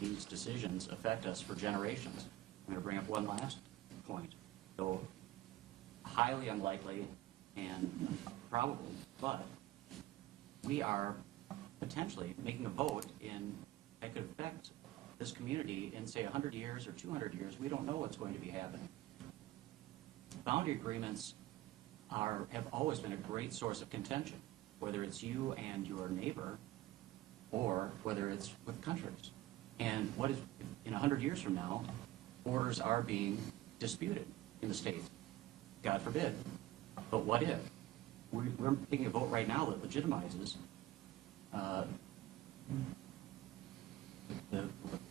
these decisions affect us for generations. I'm going to bring up one last point, though highly unlikely and probable, but we are potentially making a vote that could affect this community in, say, 100 years or 200 years. We don't know what's going to be happening. Boundary agreements have always been a great source of contention, whether it's you and your neighbor or whether it's with countries. And what if, in 100 years from now, borders are being disputed in the states? God forbid. But what if? We're taking a vote right now that legitimizes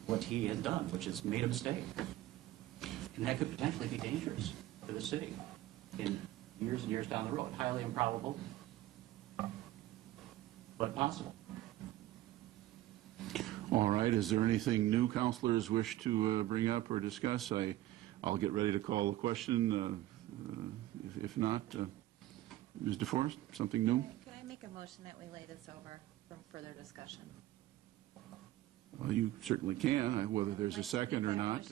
what he has done, which is made a mistake. And that could potentially be dangerous to the city in years and years down the road. Highly improbable, but possible. All right, is there anything new councilors wish to bring up or discuss? I'll get ready to call the question. If not, Ms. DeForest, something new? Can I make a motion that we lay this over for further discussion? Well, you certainly can, whether there's a second or not.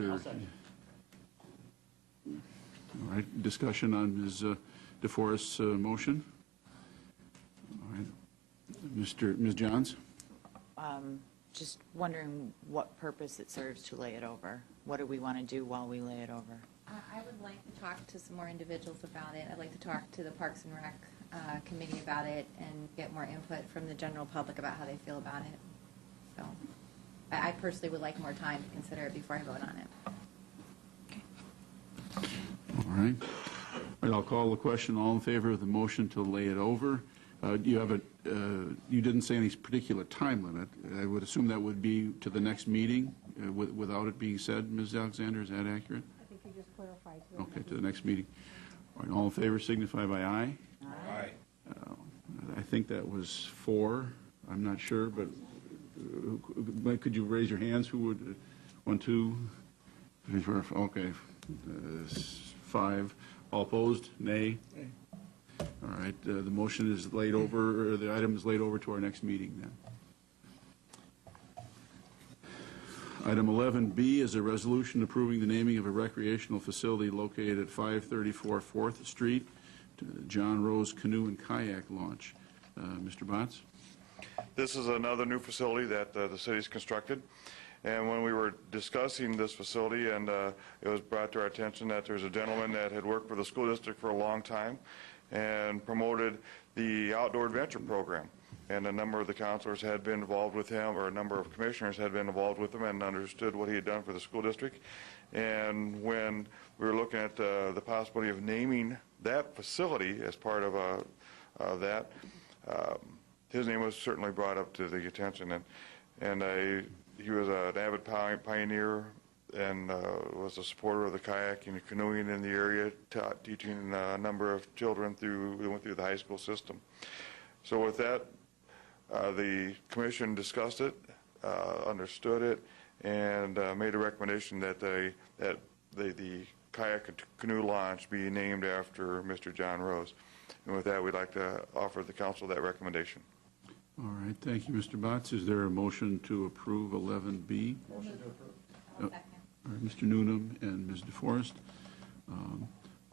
All right, discussion on Ms. DeForest's motion. All right, Ms. Johns? Just wondering what purpose it serves to lay it over. What do we want to do while we lay it over? I would like to talk to some more individuals about it. I'd like to talk to the Parks and Rec committee about it and get more input from the general public about how they feel about it. So I personally would like more time to consider it before I vote on it. All right. All right, I'll call the question. All in favor of the motion to lay it over? You didn't say any particular time limit. I would assume that would be to the next meeting without it being said, Ms. Alexander. Is that accurate? I think you just clarified. Okay, to the next meeting. All right, all in favor signify by aye. Aye. I think that was 4. I'm not sure, but could you raise your hands? Who would? 1, 2, 3, 4. Okay, 5. All opposed? Nay. All right, the motion is laid over, or the item is laid over to our next meeting then. Item 11B is a resolution approving the naming of a recreational facility located at 534 4th Street, to John Rose Canoe and Kayak Launch. Mr. Botts? This is another new facility that the city's constructed. And when we were discussing this facility, and it was brought to our attention that there's a gentleman that had worked for the school district for a long time and promoted the outdoor adventure program. And a number of the counselors had been involved with him, or a number of commissioners had been involved with him and understood what he had done for the school district. And when we were looking at the possibility of naming that facility as part of that, his name was certainly brought up to the attention. And he was an avid pioneer and was a supporter of the kayaking and canoeing in the area, teaching a number of children who went through the high school system. So with that, the commission discussed it, understood it, and made a recommendation that the kayak and canoe launch be named after Mr. John Rose. And with that, we'd like to offer the council that recommendation. All right, thank you, Mr. Botts. Is there a motion to approve 11B? Motion to approve. All right, Mr. Noonan and Ms. DeForest.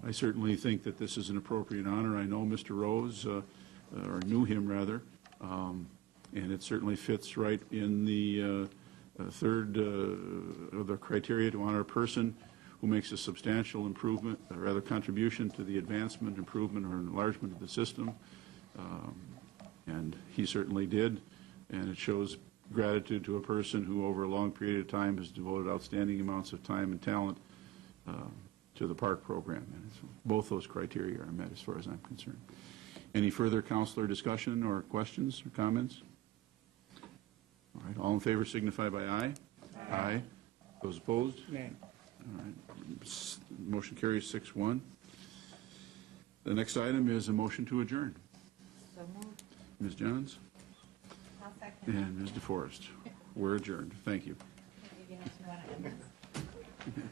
I certainly think that this is an appropriate honor. I know Mr. Rose, or knew him rather, and it certainly fits right in the third of the criteria to honor a person who makes a substantial improvement, or rather contribution to the advancement, improvement, or enlargement of the system. And he certainly did, and it shows gratitude to a person who over a long period of time has devoted outstanding amounts of time and talent to the park program. And both those criteria are met as far as I'm concerned. Any further councilor discussion or questions or comments? All right, all in favor signify by aye. Aye. Aye. Those opposed? Nay. All right, motion carries 6-1. The next item is a motion to adjourn. So moved. Ms. Johns? I'll second. And Ms. DeForest. We're adjourned. Thank you. You want to end this?